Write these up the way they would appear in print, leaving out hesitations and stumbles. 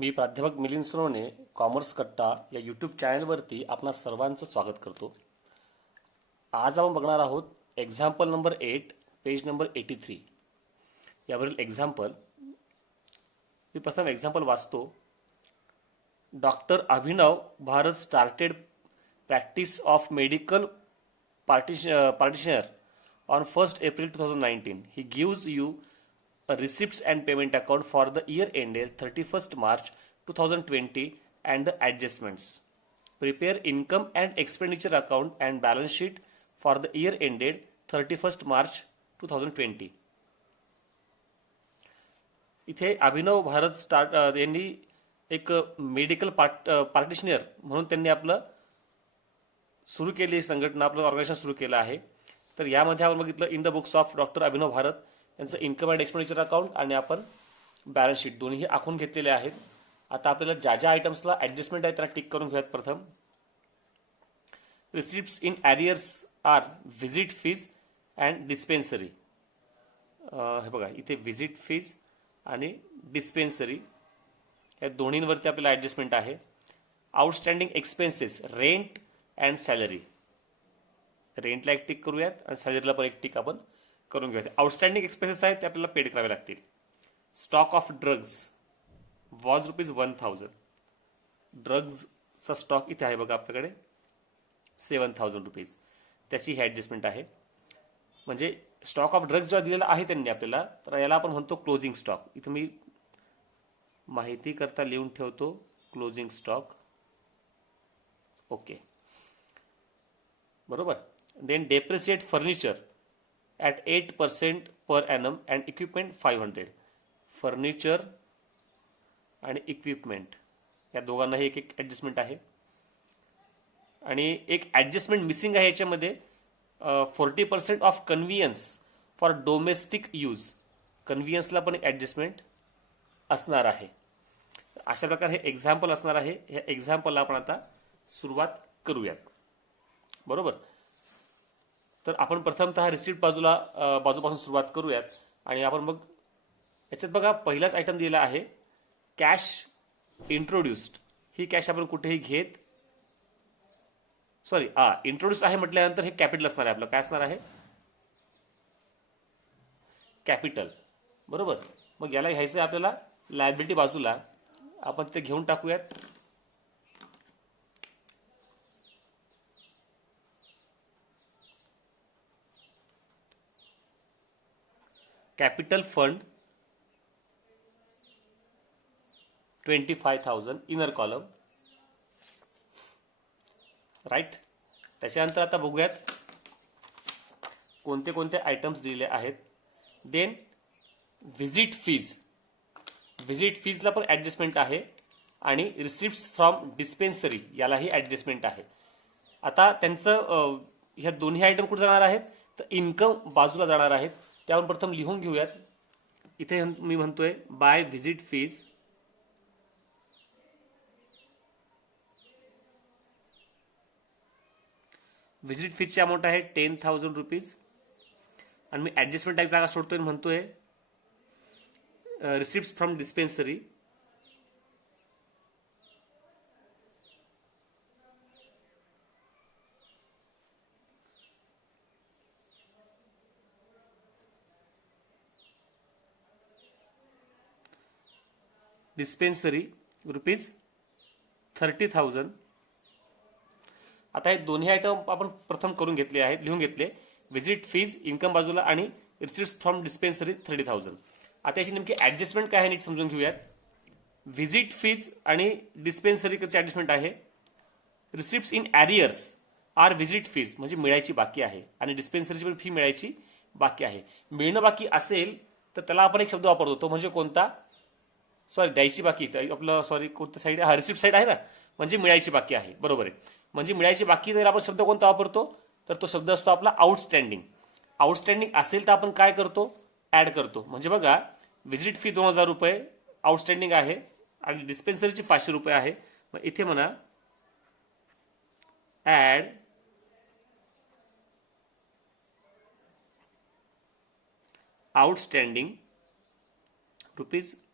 मी प्राध्यापक मिलिंद सोनवणे कॉमर्स कट्टा या यूट्यूब चॅनलवरती आपणा सर्वांचं स्वागत करतो. आज आपण बघणार आहोत एक्झाम्पल नंबर 8 पेज नंबर 83 यावरील एक्झाम्पल. मी प्रथम एक्झाम्पल वाचतो. Doctor Abhinav Bharat started practice of medical practitioner on 1st April 2019. He gives you a receipts and payment account for the year ended 31st March 2020 and the adjustments. Prepare income and expenditure account and balance sheet for the year ended 31st March 2020. इथे अभिनव भारत यांनी एक medical पार्टिशनर म्हणून त्यांनी आपलं सुरू केली संघटना, आपलं ऑर्गनायझेशन सुरू केलं आहे. तर यामध्ये आपण बघितलं in the books of doctor Abhinav Bharat यांचं इन्कम अँड एक्सपेंडिचर अकाउंट आणि आपण बॅलन्स शीट दोन्ही आखून घेतलेले आहेत. आता आपल्याला ज्या ज्या आयटम्सला ऍडजस्टमेंट आहे त्याला टिक करून घेऊयात. प्रथम receipts in arrears are visit fees and dispensary. हे बघा इथे व्हिजिट फीज आणि डिस्पेन्सरी या दोन्हींवरती आपल्याला ऍडजस्टमेंट आहे. Outstanding expenses rent and salary. रेंटला एक टिक करूयात आणि सॅलरीला पण एक टिक आपण करून घेऊयात. आउटस्टँडिंग एक्सपेन्सेस आहेत ते आपल्याला पेड करावे लागतील. Stock of drugs was ₹1000. ड्रग्जचा स्टॉक इथे आहे बघा आपल्याकडे ₹7000. त्याची ही ऍडजस्टमेंट आहे. म्हणजे स्टॉक ऑफ ड्रग्ज जेव्हा दिलेला आहे त्यांनी आपल्याला, तर याला आपण म्हणतो क्लोजिंग स्टॉक. इथं मी माहिती करता लिहून ठेवतो क्लोजिंग स्टॉक. ओके, बरोबर. Then depreciate furniture at 8% per annum and equipment 500. Furniture आणि इक्विपमेंट या दोघांनाही एक एक ॲडजस्टमेंट आहे. आणि एक ॲडजस्टमेंट मिसिंग आहे याच्यामध्ये. 40% ऑफ कन्व्हियन्स फॉर डोमेस्टिक यूज. कन्व्हियन्सला पण एक ॲडजस्टमेंट असणार आहे. अशा प्रकारे हे एक्झाम्पल असणार आहे. ह्या एक्झाम्पलला आपण आता सुरुवात करूयात. बरोबर. तर आपण प्रथमतः रिसिप्ट बाजूपासून सुरुवात करूयात आणि आपण मग याच्यात बघा पहिलाच आयटम दिलेला आहे कॅश इंट्रोड्युस्ड. ही कॅश आपण कुठेही घेत इंट्रोड्यूस आहे म्हटल्यानंतर हे कॅपिटल असणार आहे. आपलं काय असणार आहे? कॅपिटल. बरोबर. मग याला घ्यायचं आपल्याला लायबिलिटी बाजूला. आपण तिथे घेऊन टाकूयात capital fund 25,000 inner column. Right. त्याच्यानंतर आता बघूयात कोणते कोणते आयटम्स दिलेले आहेत. Then visit fees. व्हिजिट फीजला पण ऍडजस्टमेंट आहे आणि रिसिप्ट्स फ्रॉम डिस्पेन्सरी यालाही ऍडजस्टमेंट आहे. आता त्यांचं ह्या दोन्ही आयटम कुठे जाणार आहेत तर इन्कम बाजूला जाणार आहेत. ते आपण प्रथम लिहून घेऊयात. इथे मी म्हणतोय बाय व्हिजिट फीज व्हिजिट फीजची अमाऊंट आहे ₹10,000 आणि मी ऍडजस्टमेंट एक जागा सोडतोय म्हणतोय रिसिप्ट्स फ्रॉम डिस्पेन्सरी ₹30,000. आता हे दोन्ही आयटम आपण प्रथम करून घेतले आहेत, लिहून घेतले. व्हिजिट फीज इन्कम बाजूला आणि रिसिप्ट्स फ्रॉम डिस्पेन्सरी 30,000. आता याची नेमकी ऍडजस्टमेंट काय आहे नीट समजून घेऊयात. व्हिजिट फीज आणि डिस्पेन्सरीची ऍडजस्टमेंट आहे. Receipts in arrears are visit fees म्हणजे मिळायची बाकी आहे आणि डिस्पेन्सरीची पण फी मिळायची बाकी आहे. मिळणं बाकी असेल तर त्याला आपण एक शब्द वापरतो, तो म्हणजे कोणता? द्यायची बाकी. आपलं कोणतं साईड? रिसिप्ट साईड आहे ना, म्हणजे मिळायची बाकी आहे. बरोबर आहे. म्हणजे मिळायची बाकी जर आपण शब्द कोणता वापरतो तर तो शब्द असतो आपला आउटस्टँडिंग. आउटस्टँडिंग असेल तर आपण काय करतो? ऍड करतो. म्हणजे बघा व्हिजिट फी ₹2,000 आउटस्टँडिंग आहे आणि डिस्पेन्सरीची ₹500 आहे. मग इथे म्हणा ऍड आउटस्टँडिंग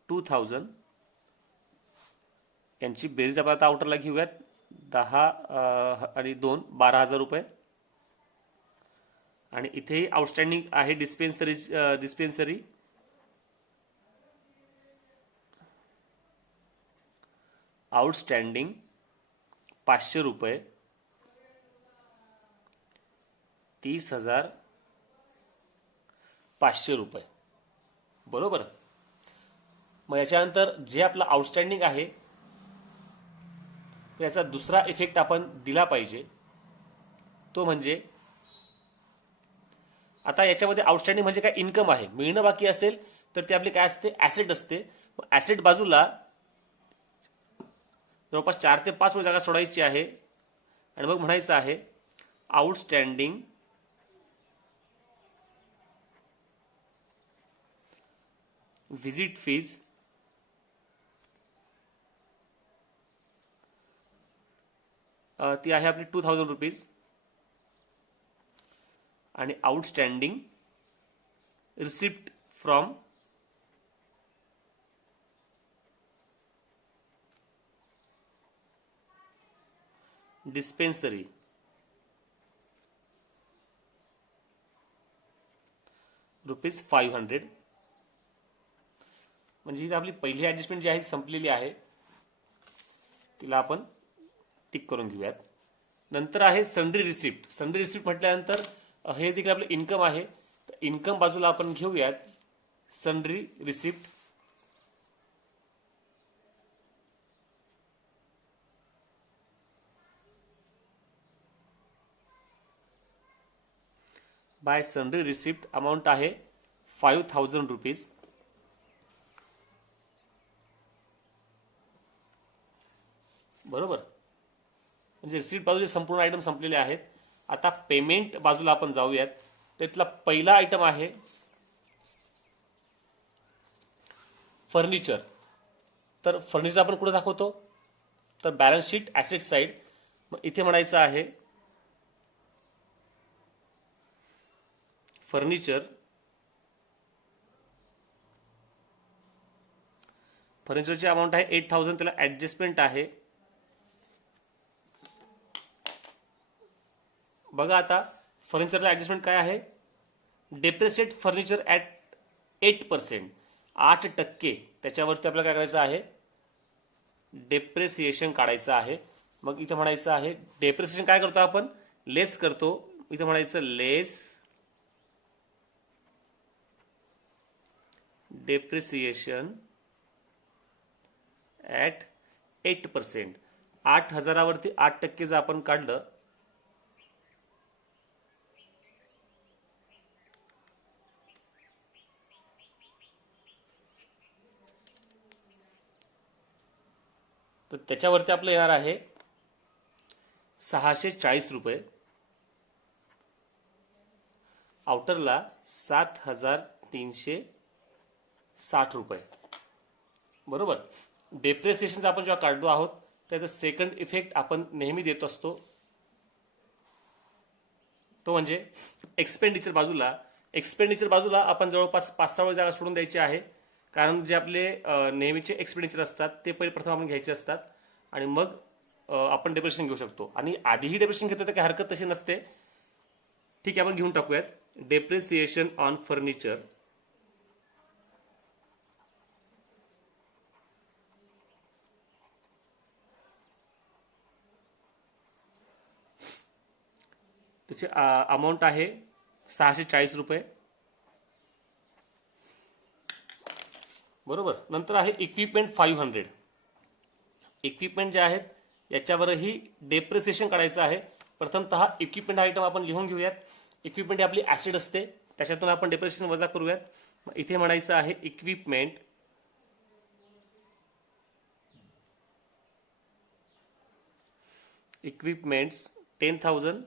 ₹2,000 यांची बेरीज आपण आता आउटरला घेऊयात. 10 आणि 2 12,000 रुपये. आणि इथेही आउटस्टँडिंग आहे डिस्पेन्सरी आउटस्टँडिंग 500 रुपये, 30,500 रुपये. बरोबर. मग याच्यानंतर जे आपलं आउटस्टँडिंग आहे याचा दुसरा इफेक्ट आपण दिला पाहिजे, तो म्हणजे आता याच्यामध्ये आउटस्टँडिंग म्हणजे काय, इन्कम आहे, मिळणं बाकी असेल तर ते आपले काय असते, ऍसेट असते. ऍसेट बाजूला जवळपास 4 ते 5 जागा सोडायची आहे आणि मग म्हणायचं आहे आउटस्टँडिंग व्हिजिट फीज ती आहे आपली 2,000 रुपीज आणि आउटस्टँडिंग रिसिप्ट फ्रॉम डिस्पेन्सरी ₹500. म्हणजे ही आपली पहिली ऍडजस्टमेंट जी आहे संपलेली आहे, तिला आपण टिक करून घेऊयात. नंतर आहे सन्ड्री रिसिप्ट. सन्ड्री रिसिप्ट म्हटल्यानंतर हे देखील आपलं इन्कम आहे. इन्कम बाजूला आपण घेऊयात sundry receipt bye sundry receipt amount आहे 5,000 रुपीज. बरोबर. म्हणजे रिसिप्ट बाजूचे संपूर्ण आयटम संपलेले आहेत. आता पेमेंट बाजूला आपण जाऊयात. त्यातला पहिला आयटम आहे फर्निचर. तर फर्निचर आपण कुठे दाखवतो, तर बॅलन्स शीट ऍसेट साइड. मग इथे म्हणायचं आहे फर्निचर फर्निचरची अमाऊंट आहे 8,000. त्याला ऍडजस्टमेंट आहे. बघा आता फर्निचरला ऍडजस्टमेंट काय आहे, डेप्रिसिएट फर्निचर ॲट 8%, 8%. त्याच्यावरती आपल्याला काय करायचं आहे, डेप्रिसिएशन काढायचं आहे. मग इथं म्हणायचं आहे डेप्रिसिएशन काय करतो आपण, लेस करतो. इथं म्हणायचं लेस डेप्रिसिएशन ॲट 8%. 8,000वरती 8% जर आपण काढलं तर त्याच्यावरती आपलं येणार आहे 640 रुपये. आउटरला 7,360 रुपये. बरोबर. डेप्रिसिएशनचा आपण जेव्हा काढलो आहोत त्याचा सेकंड इफेक्ट आपण नेहमी देत असतो, तो म्हणजे एक्सपेंडिचर बाजूला आपण जवळपास 5-6 जागा सोडून द्यायची आहे. कारण जे आपले नेहमीचे एक्सपेंडिचर असतात ते पहिले प्रथम आपण घ्यायचे असतात आणि मग आपण डेप्रिसिएशन घेऊ शकतो. आणि आधीही डेप्रिसिएशन घेतलं तर काही हरकत तशी नसते. ठीक आहे, आपण घेऊन टाकूयात डेप्रिसिएशन ऑन फर्निचर त्याची अमाऊंट आहे 640 रुपये. बरोबर. नंतर आहे इक्विपमेंट 500. इक्विपमेंट जे आहेत याच्यावरही डेप्रिसिएशन काढायचं आहे. प्रथमतः इक्विपमेंट आयटम आपण लिहून घेऊयात. इक्विपमेंट ही आपली ऍसेट असते, त्याच्यातून आपण डेप्रिसिएशन वजा करूयात. इथे म्हणायचं आहे इक्विपमेंट इक्विपमेंट्स 10,000.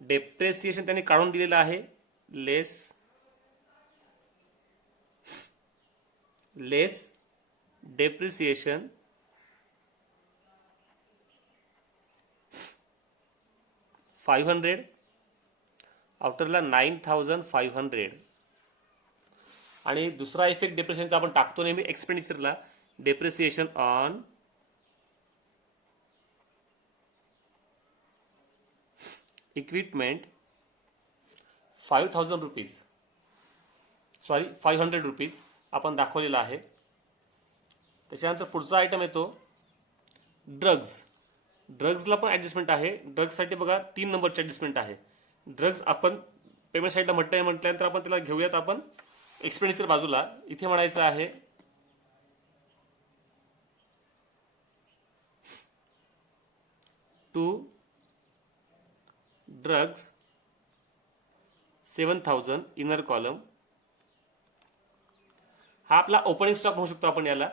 डेप्रिसिएशन त्यांनी काढून दिलेलं आहे, लेस डेप्रिसिएशन $500. आउटरला 9,500. आणि दुसरा इफेक्ट डेप्रिसिएशनचा आपण टाकतो नेहमी एक्सपेंडिचरला, depreciation on equipment 5,000 rupees, sorry 500 rupees आपण दाखवलेला आहे. त्याच्यानंतर पुढचा आयटम येतो ड्रग्ज. ड्रग्जला पण ऍडजस्टमेंट आहे. ड्रग्जसाठी बघा 3 नंबरची ऍडजस्टमेंट आहे. ड्रग्ज आपण पेमेंट साईडला म्हटल्यानंतर आपण त्याला घेऊयात आपण एक्सपेंडिचर बाजूला. इथे म्हणायचं आहे टू ड्रग्ज 7,000 इनर कॉलम. हा आपला ओपनिंग स्टॉक म्हणू शकतो आपण याला,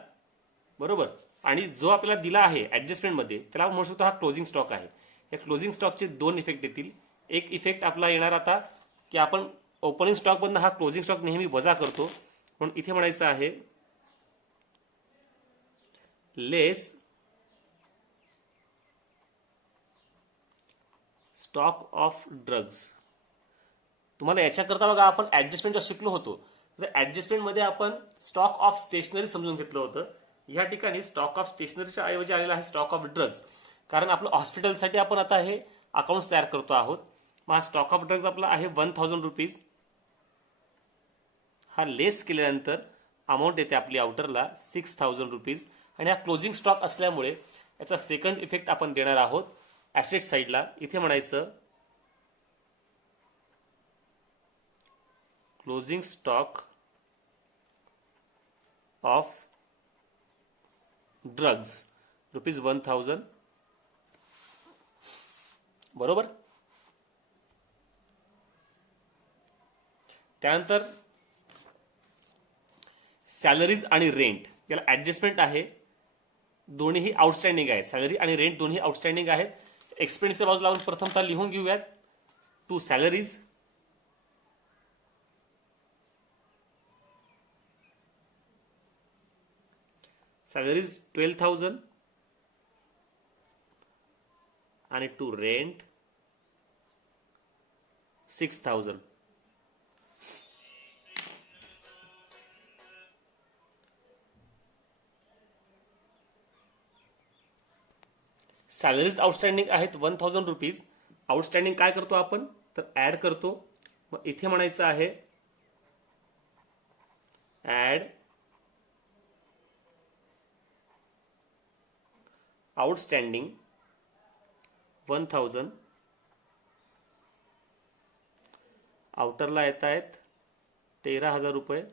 बरोबर. आणि जो आपल्याला दिला आहे ऍडजस्टमेंटमध्ये त्याला म्हणू शकतो हा क्लोजिंग स्टॉक आहे. या क्लोजिंग स्टॉकचे 2 इफेक्ट येतील. एक इफेक्ट आपला येणार आता की आपण ओपनिंग स्टॉक मधून हा क्लोजिंग स्टॉक नेहमी वजा करतो, म्हणून इथे म्हणायचं आहे लेस स्टॉक ऑफ ड्रग्ज. तुम्हाला याच्याकरता बघा आपण ऍडजस्टमेंट शिकलो होतो, तर ऍडजस्टमेंटमध्ये आपण स्टॉक ऑफ स्टेशनरी समजून घेतलं होतं. या ठिकाणी स्टॉक ऑफ स्टेशनरीच्या ऐवजी आलेला आहे स्टॉक ऑफ ड्रग्ज, कारण आपलं हॉस्पिटलसाठी आपण आता हे अकाउंट तयार करतो आहोत. मग हा स्टॉक ऑफ ड्रग्ज आपला आहे 1,000 रुपीज. हा लेस केल्यानंतर अमाऊंट येते आपली आउटरला 6,000 रुपीज. आणि हा क्लोजिंग स्टॉक असल्यामुळे याचा सेकंड इफेक्ट आपण देणार आहोत ऍसेट साईडला. इथे म्हणायचं closing stock of drugs rupees 1,000, बरोबर. त्यानंतर सॅलरीज आणि रेंट याला ऍडजस्टमेंट आहे. दोन्हीही आउटस्टँडिंग आहे. सॅलरी आणि रेंट दोन्ही आउटस्टँडिंग आहेत. एक्सपेंडिचर बाजूला आपण प्रथमतः लिहून घेऊयात टू सॅलरीज सॅलरीज 12,000 आणि टू रेंट 6,000. सॅलरीज आउटस्टँडिंग आहेत 1,000 रुपीज. आउटस्टँडिंग काय करतो आपण तर ऍड करतो. मग इथे म्हणायचं आहे ऍड आउटस्टँडिंग 1,000. आउटरला येत आहेत 13,000 रुपये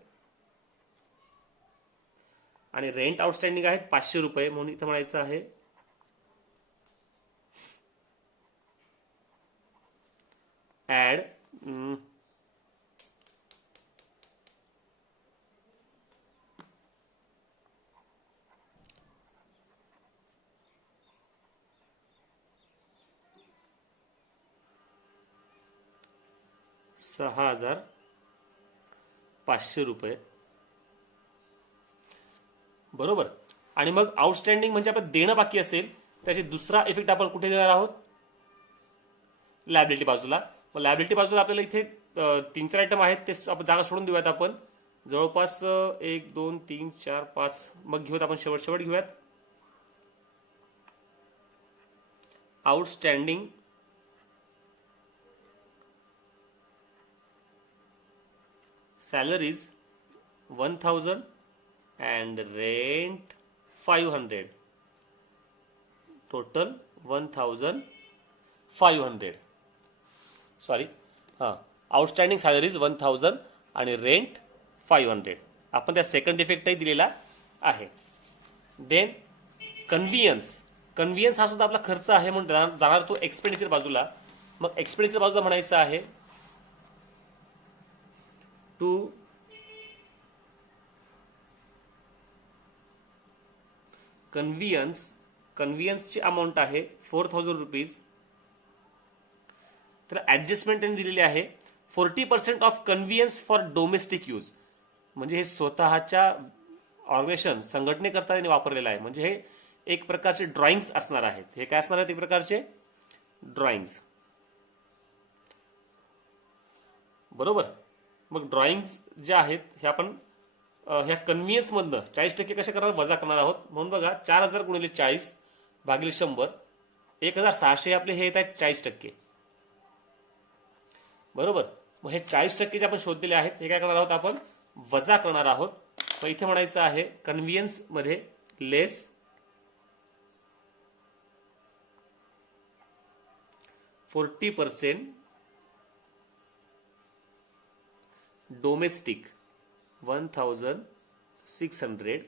आणि रेंट आउटस्टँडिंग आहेत 500 रुपये, म्हणून इथे म्हणायचं आहे ऍड 6,500 रुपये, बरोबर. आणि मग आउटस्टँडिंग म्हणजे आपण देणं बाकी असेल त्याची दुसरा इफेक्ट आपण कुठे देणार आहोत लायबिलिटी बाजूला. मग लायबिलिटी बाजूला आपल्याला इथे 3-4 आयटम आहेत ते आपण जागा सोडून देऊयात. आपण जवळपास 1 2 3 4 5 मग घेऊयात आपण शेवट घेऊयात. Outstanding salaries 1,000 and rent 500, total 1,500. Sorry, हां, आउटस्टँडिंग सॅलरीज 1,000 आणि रेंट 500. आपण त्या सेकंड इफेक्टही दिलेला आहे. देन कन्व्हियन्स हा सुद्धा आपला खर्च आहे म्हणून जाणार तो एक्सपेंडिचर बाजूला. मग एक्सपेंडिचर बाजूला म्हणायचं आहे टू कन्व्हियन्सची अमाऊंट आहे 4,000 रुपीज. तर ऍडजस्टमेंट त्यांनी दिलेली आहे 40% ऑफ कन्व्हियन्स फॉर डोमेस्टिक यूज. म्हणजे हे स्वतःच्या ऑर्गनायझेशन संघटनेकरता त्यांनी वापरलेलं आहे. म्हणजे हे एक प्रकारचे ड्रॉइंग्स असणार आहेत. हे काय असणार आहेत एक प्रकारचे ड्रॉइंग्स, बरोबर. मग ड्रॉइंग्स जे आहेत हे आपण ह्या कन्व्हिनियन्स मधनं 40% कशा करणार, वजा करणार आहोत. म्हणून बघा 4000 गुणिले 40 भागिले 100, 1600 आपले हे येत आहेत 40%. बरोबर. मग हे 40% जे आपण शोधलेले आहेत हे काय करणार आहोत, आपण वजा करणार आहोत. मग इथे म्हणायचं आहे कन्व्हिनियन्स मध्ये लेस 40% डोमेस्टिक 1600,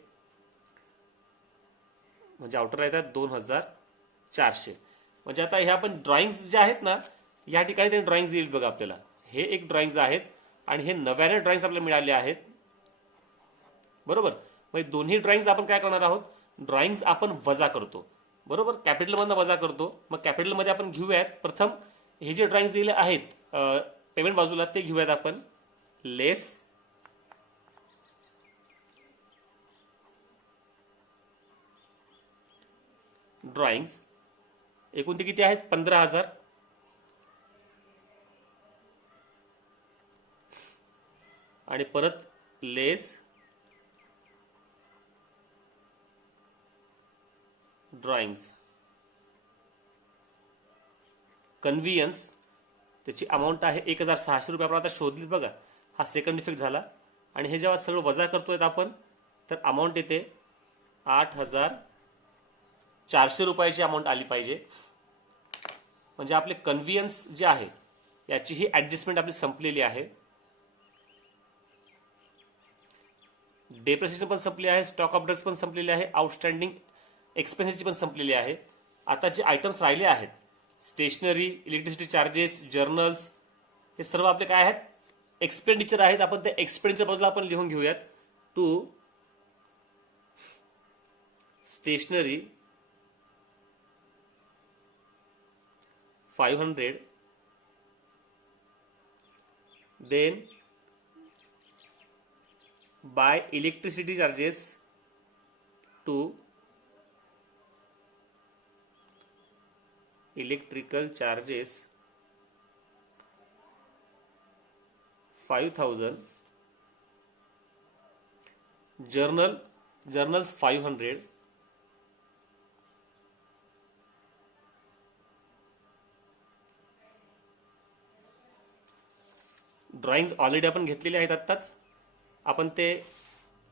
म्हणजे आउटर येतात 2400. म्हणजे आता हे आपण ड्रॉइंग्स जे आहेत ना, या ठिकाणी त्यांनी ड्रॉइंग्स दिली बघा आपल्याला. हे एक ड्रॉइंग्स आहेत आणि हे नव्याने ड्रॉइंग्स आपल्याला मिळाले आहेत. बरोबर. मग दोन्ही ड्रॉइंग्स आपण काय करणार आहोत, ड्रॉइंग्स आपण वजा करतो. बरोबर. कॅपिटल मधनं वजा करतो. मग कॅपिटल मध्ये आपण घेऊयात प्रथम हे जे ड्रॉइंग्स दिले आहेत पेमेंट बाजूला ते घेऊयात आपण. लेस ड्रॉइंग्स, एकूण ते किती आहेत 15,000. आणि परत लेस ड्रॉइंग्स कन्व्हिनियन्स, त्याची अमाऊंट आहे 1600 रुपये. आपण आता शोधलीत बघा. हा सेकंड इफेक्ट झाला. आणि हे जेव्हा सगळं वजा करतोय आपण तर अमाऊंट येते 8400 रुपयाची अमाऊंट आली पाहिजे. म्हणजे आपले कन्व्हिनियन्स जे आहे याची ही ऍडजस्टमेंट आपली संपलेली आहे. डेप्रिसिएशन पण संपली आहे, स्टॉक ऑफ ड्रग्स पण संपलेले आहे, आउटस्टँडिंग एक्सपेन्सेसची पण संपलेली आहे. आता जे आयटम्स राहिले आहेत स्टेशनरी, इलेक्ट्रिसिटी चार्जेस, जर्नल्स, हे सर्व आपले काय आहेत, एक्सपेंडिचर आहेत. आपण त्या एक्सपेंडिचर बाजूला आपण लिहून घेऊयात. To stationery 500, then by electricity charges to electrical charges 5000, journals 500, drawings already आपण घेतलेले आहेत आत्ताच. आपण ते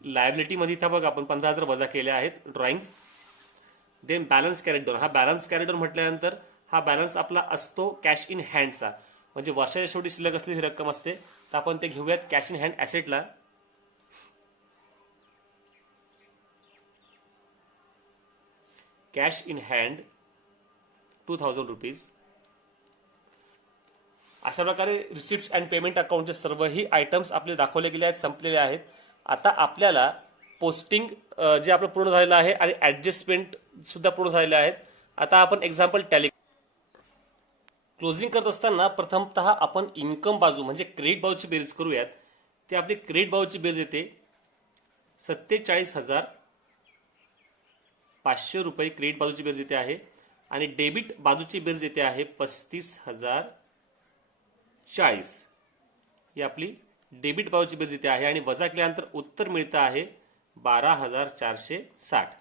लायबिलिटी मध्ये इथं बघा आपण 15,000 वजा केले आहेत drawings. Then balance carried down. हा बॅलन्स कॅरेट डाऊन म्हटल्यानंतर हा बॅलन्स आपला असतो कॅश इन हँडचा, म्हणजे वर्षाच्या शेवटी शिल्लक असलेली रक्कम असते. तर आपण ते घेऊयात कॅश इन हँड ऍसेटला. Cash in hand 2000 rupees. अशा प्रकारे रिसिप्ट अँड पेमेंट अकाउंटचे सर्वही आयटम्स आपले दाखवले गेले आहेत, संपलेले आहेत. आता आपल्याला पोस्टिंग जे आपलं पूर्ण झालेलं आहे आणि ऍडजस्टमेंट सुद्धा पूर्ण झालेले आहेत. आता आपण एक्झाम्पल टॅली क्लोजिंग करत असताना प्रथमतः आपण इन्कम बाजू म्हणजे क्रेडिट बाजूची बेरीज करूयात. ते आपली क्रेडिट बाजूची बेरीज येते 47,500 रुपये क्रेडिट बाजूची बेरीज येते आहे. आणि डेबिट बाजूची बेरीज येते आहे 35,040. ही आपली डेबिट बाजूची बेरीज येते आहे. आणि वजा केल्यानंतर उत्तर मिळतं आहे 12,460.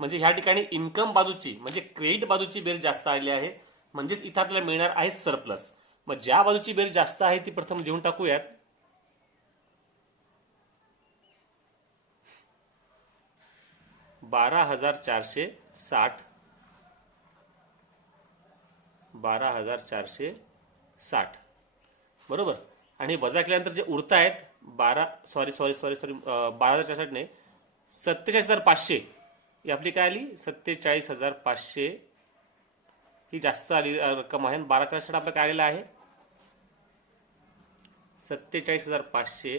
म्हणजे ह्या ठिकाणी इन्कम बाजूची म्हणजे क्रेडिट बाजूची बेरीज जास्त आलेली आहे. म्हणजेच इथं आपल्याला मिळणार आहे सरप्लस. मग ज्या बाजूची बेरीज जास्त आहे ती प्रथम लिहून टाकूयात. $12,460, 12,460 बरोबर. आणि वजा केल्यानंतर जे उरत आहेत 12,460 नाही 47,500 ही आपली काय आली 47,500 ही जास्त आली रक्कम आहे. 12,460 आपलं काय आलेलं आहे 47,500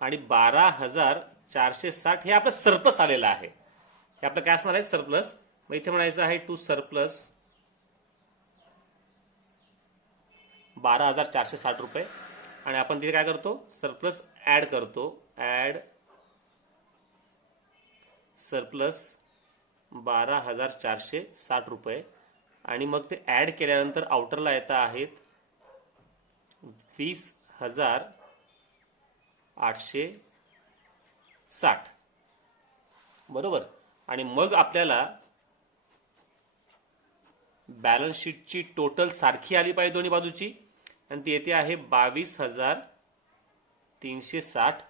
आणि 12,460 हे आपलं सरप्लस आलेलं आहे. हे आपलं काय असणार आहे सरप्लस. मग इथे म्हणायचं आहे टू सरप्लस 12,460 रुपये. आणि आपण तिथे काय करतो सरप्लस ऍड करतो. ऍड सरप्लस 12,460 रुपये. आणि मग ते ऍड केल्यानंतर आउटरला येत आहेत 20,000 860 बरोबर. आणि मग आपल्याला बॅलन्स शीटची टोटल सारखी आली पाहिजे दोन्ही बाजूची, आणि ती येते आहे 22,360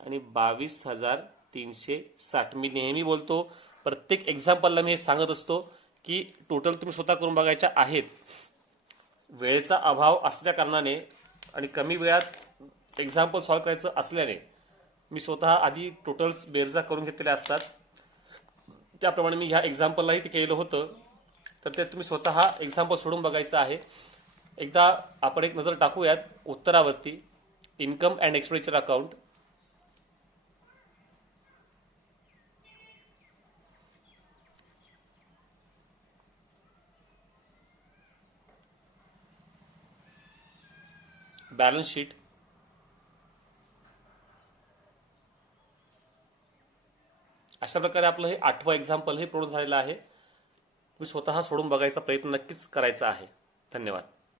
आणि 22,360. मी नेहमी बोलतो, प्रत्येक एक्झाम्पलला मी हे सांगत असतो की टोटल तुम्ही स्वतः करून बघायच्या आहेत. वेळेचा अभाव असल्या कारणाने आणि कमी वेळात एक्झाम्पल सॉल्व्ह करायचं असल्याने मी स्वतः आधी टोटल्स बेरजा करून घेतलेल्या असतात. त्याप्रमाणे मी ह्या एक्झाम्पललाही ते केलं होतं. तर ते तुम्ही स्वतः एक्झाम्पल सोडून बघायचं आहे. एकदा आपण एक नजर टाकूयात उत्तरावरती. Income and expenditure account. Balance sheet. अशा प्रकारे आपलं हे 8वं एक्झाम्पल हे पूर्ण झालेलं आहे. तुम्ही स्वतः सोडून बघायचा प्रयत्न नक्कीच करायचा आहे. धन्यवाद.